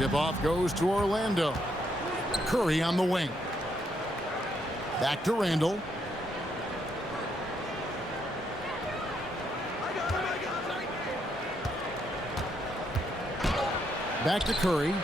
Tip-off goes to Orlando. Curry on the wing. Back to Randall. Back to Curry.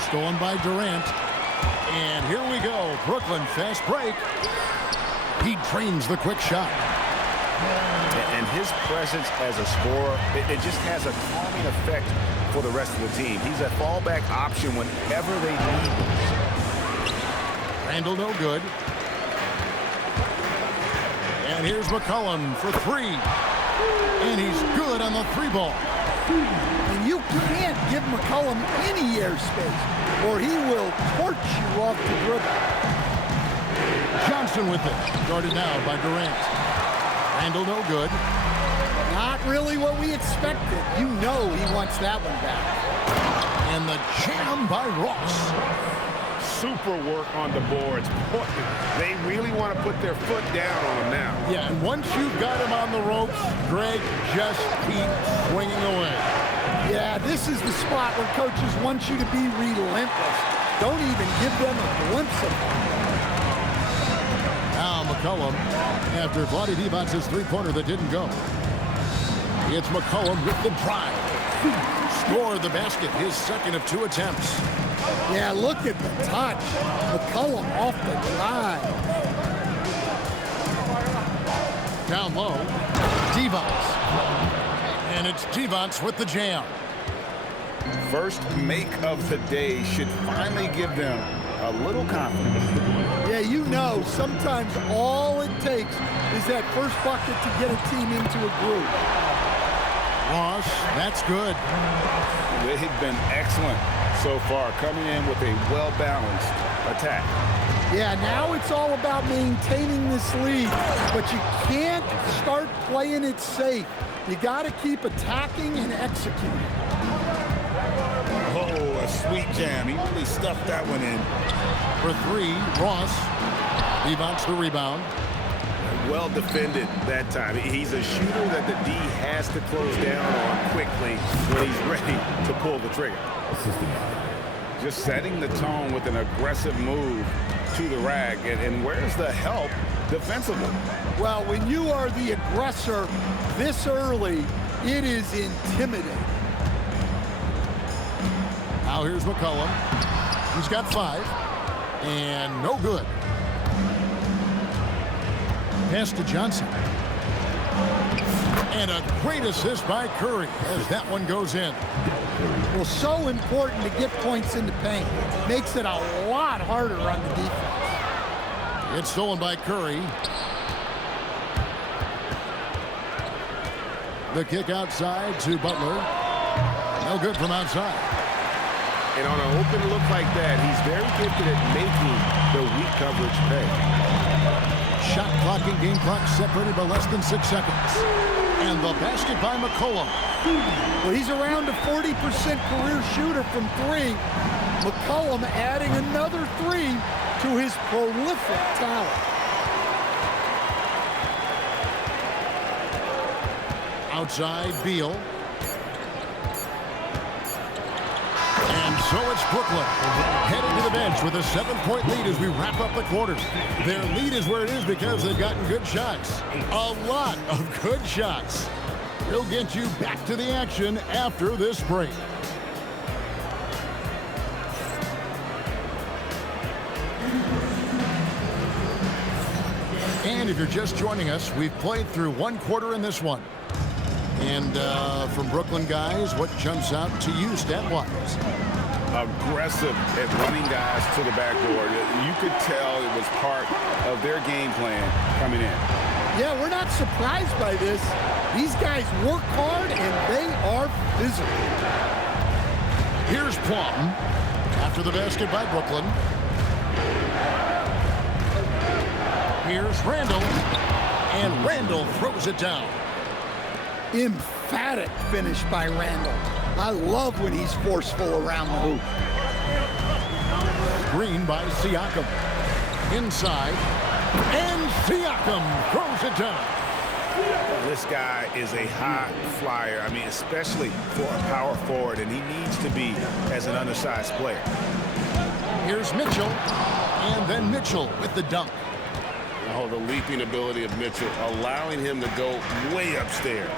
Stolen by Durant. And here we go. Brooklyn, fast break. He trains the quick shot. And his presence as a scorer, it just has a calming effect for the rest of the team. He's a fallback option whenever they need him. Randall no good. And here's McCollum for three. And he's good on the three ball. And you can't give McCollum any airspace, or he will torch you off the dribble. Johnson with it. Guarded now by Durant. Randall no good. Not really what we expected. You know he wants that one back. And the jam by Ross. Super work on the boards. They really want to put their foot down on him now. Yeah, and once you've got him on the ropes, Greg, just keep swinging away. Yeah, this is the spot where coaches want you to be relentless. Don't even give them a glimpse of it. Now McCollum, after Vlade Divac's three-pointer that didn't go. It's McCollum with the drive. Scored the basket, his second of two attempts. Yeah, look at the touch. McCollum off the drive. Down low, Divac. And it's Divac with the jam. First make of the day should finally give them a little confidence. Yeah, you know, sometimes all it takes is that first bucket to get a team into a groove. Ross, that's good. They've been excellent so far, coming in with a well-balanced attack. Yeah, now it's all about maintaining this lead, but you can't start playing it safe. You got to keep attacking and executing. Oh, a sweet jam. He really stuffed that one in. For three, Ross. Divac the rebound. Well defended that time. He's a shooter that the D has to close down on quickly when he's ready to pull the trigger. Just setting the tone with an aggressive move to the rack. And where's the help defensively? Well, when you are the aggressor this early, it is intimidating. Now here's McCollum. He's got five. And no good. Pass to Johnson. And a great assist by Curry as that one goes in. Well, so important to get points in the paint. Makes it a lot harder on the defense. It's stolen by Curry. The kick outside to Butler. No good from outside. And on an open look like that, he's very gifted at making the weak coverage pay. Shot clock and game clock separated by less than 6 seconds. And the basket by McCollum. Well, he's around a 40% career shooter from three. McCollum adding another three to his prolific talent. Outside, Beal. And so it's Brooklyn heading to the bench with a 7-point lead as we wrap up the quarters. Their lead is where it is because they've gotten good shots. A lot of good shots. We'll get you back to the action after this break. And if you're just joining us, we've played through one quarter in this one. And from Brooklyn guys, what jumps out to you stat-wise? Aggressive at running guys to the backboard. You could tell it was part of their game plan coming in. Yeah, we're not surprised by this. These guys work hard and they are physical. Here's Plum after the basket by Brooklyn. Here's Randall, and Randall throws it down. Emphatic finish by Randall. I love when he's forceful around the hoop. Green by Siakam. Inside, and Siakam throws it down. This guy is a high flyer. I mean, especially for a power forward, and he needs to be as an undersized player. Here's Mitchell, and then Mitchell with the dunk. Oh, the leaping ability of Mitchell, allowing him to go way upstairs.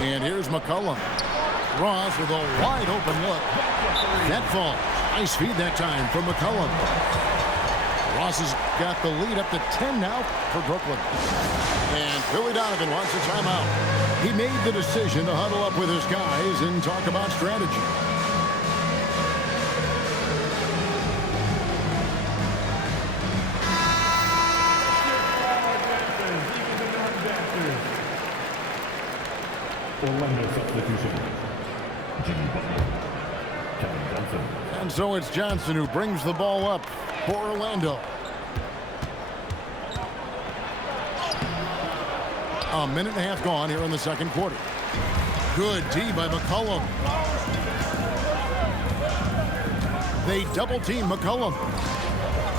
And here's McCollum. Ross with a wide open look. That falls. Nice feed that time from McCollum. Ross has got the lead up to 10 now for Brooklyn. And Billy Donovan wants a timeout. He made the decision to huddle up with his guys and talk about strategy. Orlando substitution. Jimmy Butler. Kevin Johnson. And so it's Johnson who brings the ball up for Orlando. A minute and a half gone here in the second quarter. Good D by McCollum. They double team McCollum.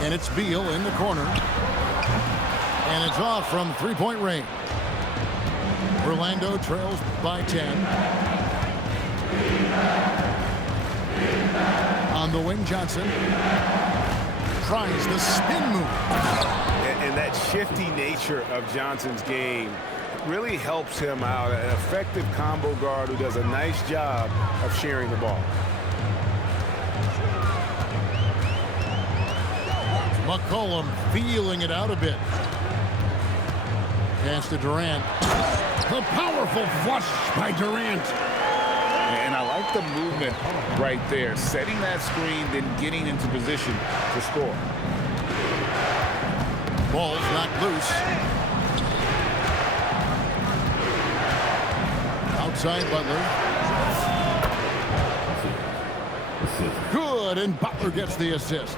And it's Beal in the corner. And it's off from three-point range. Orlando trails by 10. On the wing, Johnson tries the spin move. And that shifty nature of Johnson's game really helps him out. An effective combo guard who does a nice job of sharing the ball. McCollum feeling it out a bit. Pass to Durant. The powerful flush by Durant. And I like the movement right there. Setting that screen, then getting into position to score. Ball's not loose. Outside Butler. Good, and Butler gets the assist.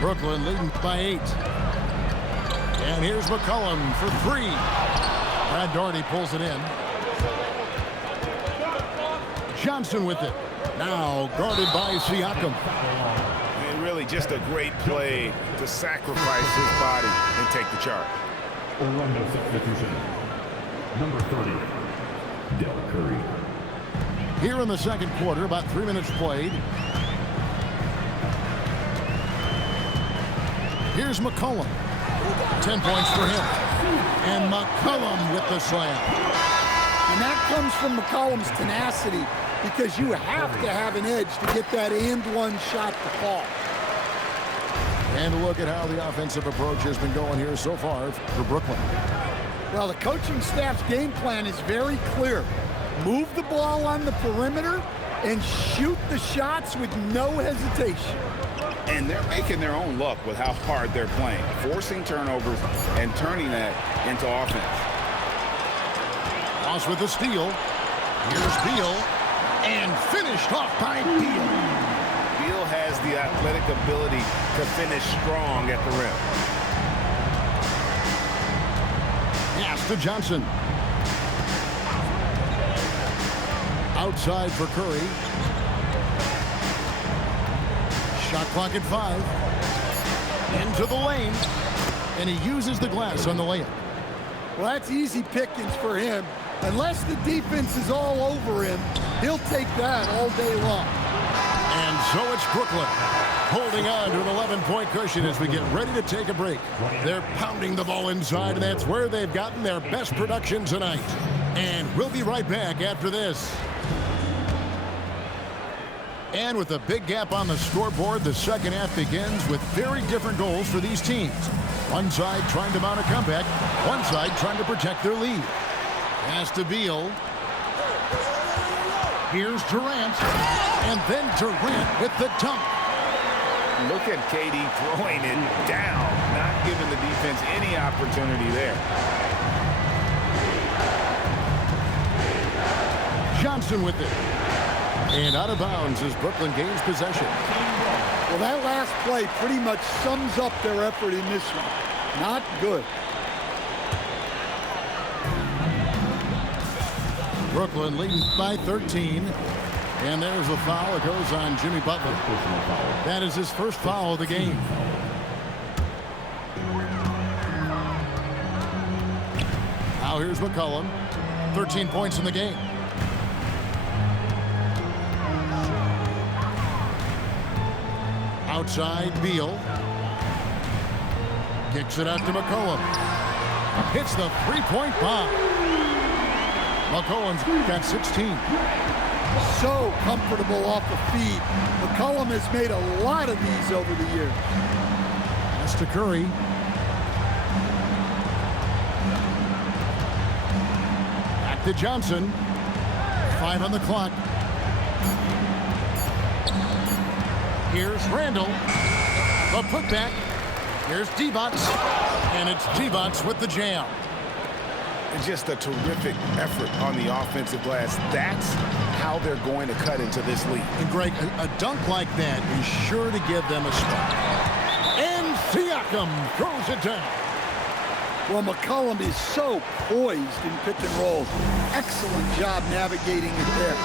Brooklyn leading by 8. And here's McCollum for 3. Brad Doherty pulls it in. Johnson with it. Now guarded by Siakam. And really just a great play to sacrifice his body and take the charge. Orlando substitution. Number 30. Del Curry. Here in the second quarter, about 3 minutes played. Here's McCollum. 10 points for him. And McCollum with the slam. And that comes from McCollum's tenacity, because you have to have an edge to get that and one shot to fall. And look at how the offensive approach has been going here so far for Brooklyn. Well, the coaching staff's game plan is very clear. Move the ball on the perimeter and shoot the shots with no hesitation. And they're making their own luck with how hard they're playing, forcing turnovers and turning that into offense. Ross with the steal. Here's Beal. And finished off by Beal. Beal has the athletic ability to finish strong at the rim. Pass to Johnson. Outside for Curry. Shot clock at 5. Into the lane. And he uses the glass on the layup. Well, that's easy pickings for him. Unless the defense is all over him, he'll take that all day long. And so it's Brooklyn holding on to an 11-point cushion as we get ready to take a break. They're pounding the ball inside, and that's where they've gotten their best production tonight. And we'll be right back after this. And with a big gap on the scoreboard, the second half begins with very different goals for these teams. One side trying to mount a comeback, one side trying to protect their lead. Pass to Beal. Here's Durant. And then Durant with the dunk. Look at KD throwing it down, not giving the defense any opportunity there. Johnson with it. And out of bounds as Brooklyn gains possession. Well, that last play pretty much sums up their effort in this one. Not good. Brooklyn leading by 13. And there's a foul. It goes on Jimmy Butler. That is his first foul of the game. here's McCollum. 13 points in the game. Outside, Beal. Kicks it out to McCollum. Hits the three-point bomb. McCollum's got 16. So comfortable off the feet. McCollum has made a lot of these over the years. Pass to Curry. Back to Johnson. 5 on the clock. Here's Randall. The putback. Here's Divac. And it's Divac with the jam. Just a terrific effort on the offensive glass. That's how they're going to cut into this lead. And Greg, a dunk like that is sure to give them a spot. And Siakam throws it down. Well, McCollum is so poised in pick and roll. Excellent job navigating it there.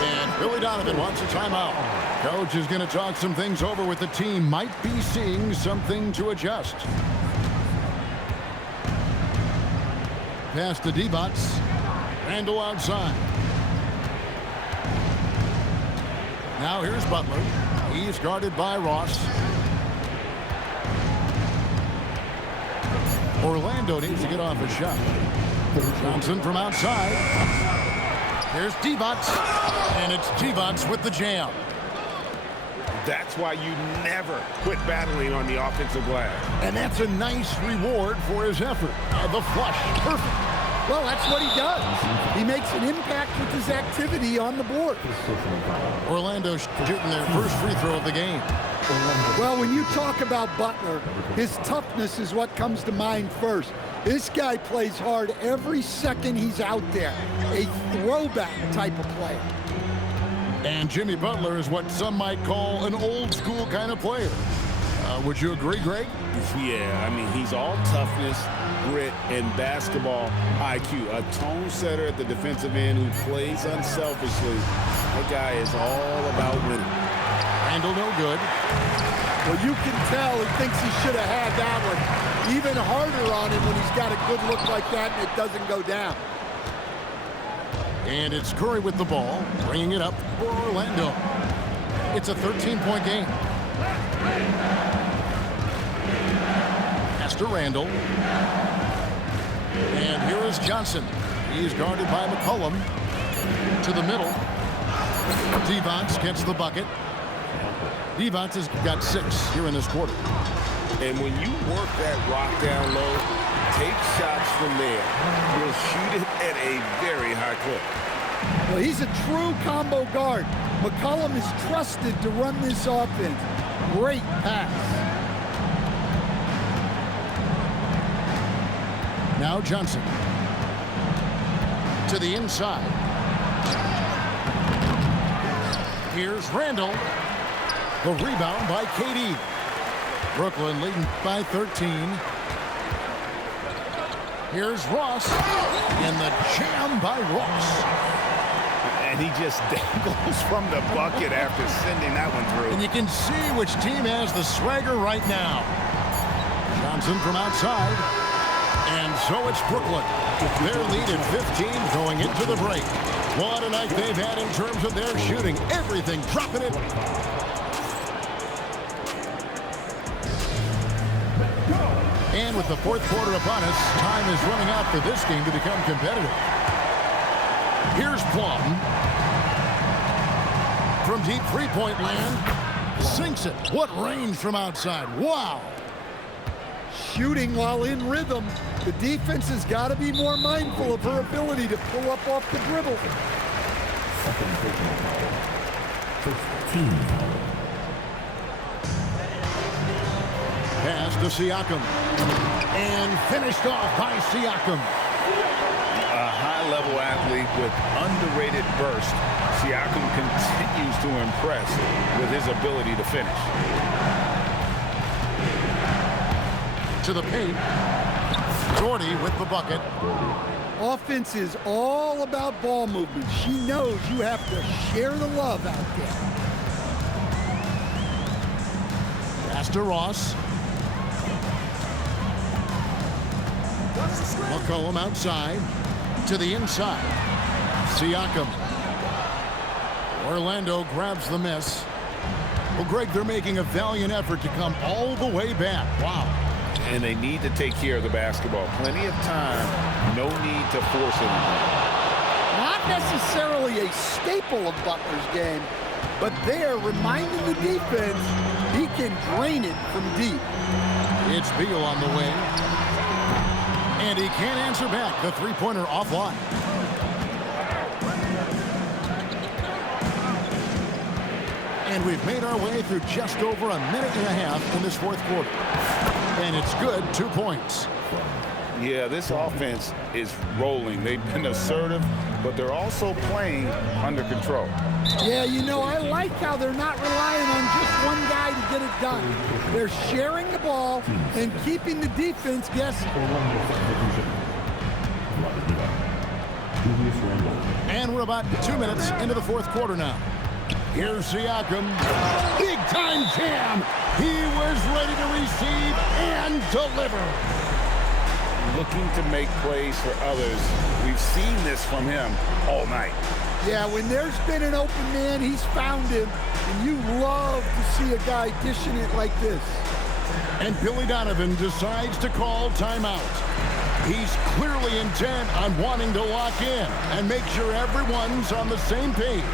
And Billy Donovan wants a timeout. Coach is going to talk some things over with the team. Might be seeing something to adjust. Pass to Divac. Randall outside. Now here's Butler. He's guarded by Ross. Orlando needs to get off a shot. Johnson from outside. Here's Divac. And it's Divac with the jam. That's why you never quit battling on the offensive glass. And that's a nice reward for his effort. The flush. Perfect. Well, that's what he does. He makes an impact with his activity on the board. Orlando shooting their first free throw of the game. Well, when you talk about Butler, his toughness is what comes to mind first. This guy plays hard every second he's out there. A throwback type of player. And Jimmy Butler is what some might call an old school kind of player. Would you agree, Greg? Yeah, I mean, he's all toughness, grit, and basketball IQ. A tone setter at the defensive end who plays unselfishly. That guy is all about winning. Randall no good. Well, you can tell he thinks he should have had that one. Even harder on him when he's got a good look like that and it doesn't go down. And it's Curry with the ball, bringing it up for Orlando. It's a 13-point game. Pass to Randall. And here is Johnson. He's guarded by McCollum. To the middle. Divac gets the bucket. Divac has got 6 here in this quarter. And when you work that rock down low, take shots from there. You'll shoot it at a very high clip. Well, he's a true combo guard. McCollum is trusted to run this offense. Great pass. Now Johnson. To the inside. Here's Randall. The rebound by KD. Brooklyn leading by 13. Here's Ross. And the jam by Ross. And he just dangles from the bucket after sending that one through. And you can see which team has the swagger right now. Johnson from outside. And so it's Brooklyn. Their lead at 15 going into the break. What a night they've had in terms of their shooting. Everything dropping it. And with the fourth quarter upon us, time is running out for this game to become competitive. Here's Plum. From deep three-point land. Sinks it. What range from outside. Wow. Shooting while in rhythm. The defense has got to be more mindful of her ability to pull up off the dribble. Pass to Siakam. And finished off by Siakam. A high-level athlete with underrated burst. Siakam continues to impress with his ability to finish. To the paint. Jordy with the bucket. Offense is all about ball movement. She knows you have to share the love out there. Pass to Ross. McCollum outside to the inside. Siakam. Orlando grabs the miss. Well, Greg, they're making a valiant effort to come all the way back. Wow. And they need to take care of the basketball. Plenty of time. No need to force anything. Not necessarily a staple of Butler's game, but they're reminding the defense he can drain it from deep. It's Beal on the wing. And he can't answer back. The three-pointer offline. And we've made our way through just over a minute and a half in this fourth quarter. And it's good, 2 points. Yeah, this offense is rolling. They've been assertive, but they're also playing under control. Yeah, you know, I like how they're not relying on just one guy to get it done. They're sharing the ball and keeping the defense guessing. And we're about 2 minutes into the fourth quarter now. Here's Siakam. Big time jam. He was ready to receive and deliver. Looking to make plays for others. We've seen this from him all night. Yeah, when there's been an open man, he's found him. And you love to see a guy dishing it like this. And Billy Donovan decides to call timeout. He's clearly intent on wanting to lock in and make sure everyone's on the same page.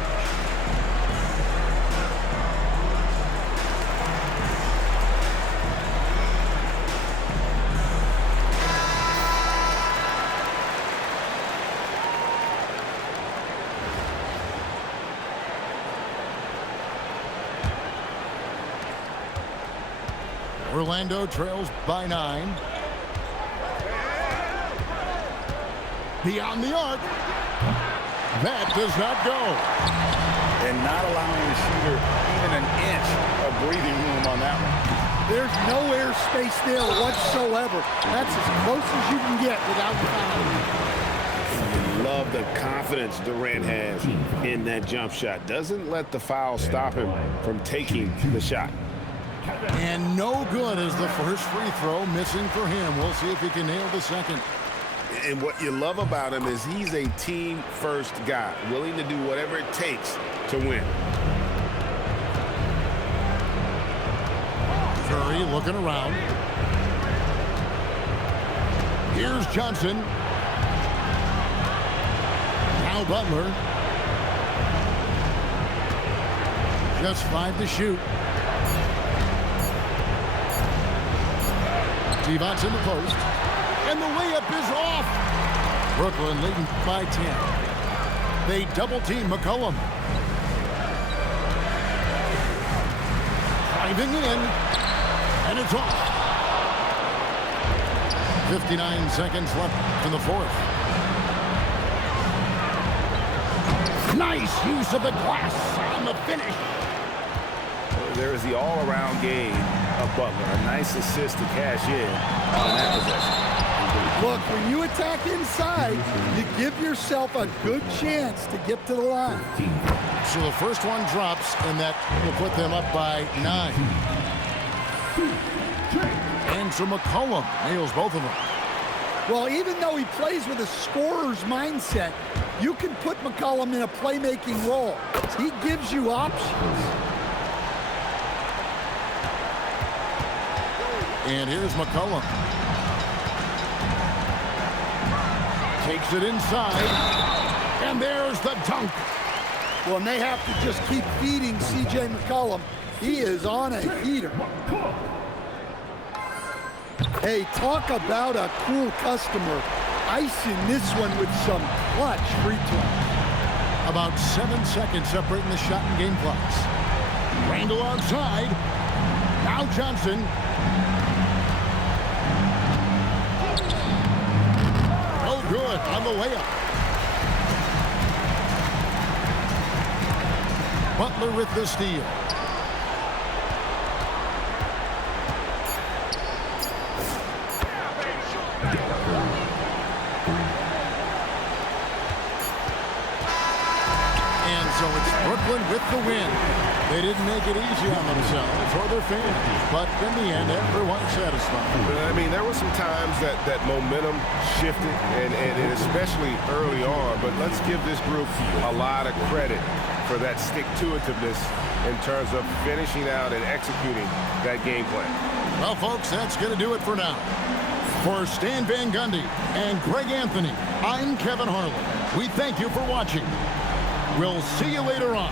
Orlando trails by 9. Beyond the arc. That does not go. And not allowing the shooter even an inch of breathing room on that one. There's no air space there whatsoever. That's as close as you can get without fouling. Love the confidence Durant has in that jump shot. Doesn't let the foul stop him from taking the shot. And no good as the first free throw, missing for him. We'll see if he can nail the second. And what you love about him is he's a team-first guy, willing to do whatever it takes to win. Curry looking around. Here's Johnson. Now Butler. Just 5 to shoot. Devon's in the post. And the layup is off. Brooklyn leading by 10. They double-team McCollum. Driving in. And it's off. 59 seconds left in the fourth. Nice use of the glass on the finish. There is the all-around game of Butler. A nice assist to cash in on that possession. Look, when you attack inside, you give yourself a good chance to get to the line. So the first one drops, and that will put them up by 9. And so McCollum nails both of them. Well, even though he plays with a scorer's mindset, you can put McCollum in a playmaking role. He gives you options. And here's McCollum. Takes it inside. And there's the dunk. Well, and they have to just keep feeding C.J. McCollum. He is on a heater. Hey, talk about a cool customer. Icing this one with some clutch free throw. About 7 seconds separating the shot and game clocks. Randall outside. Now Johnson. Oh, good on the layup. Butler with the steal. And so it's Brooklyn with the win. They didn't make it easy on themselves or their fans, but in the end, everyone's satisfied. I mean, there were some times that momentum shifted, and especially early on, but let's give this group a lot of credit for that stick-to-itiveness in terms of finishing out and executing that game plan. Well, folks, that's going to do it for now. For Stan Van Gundy and Greg Anthony, I'm Kevin Harlan. We thank you for watching. We'll see you later on.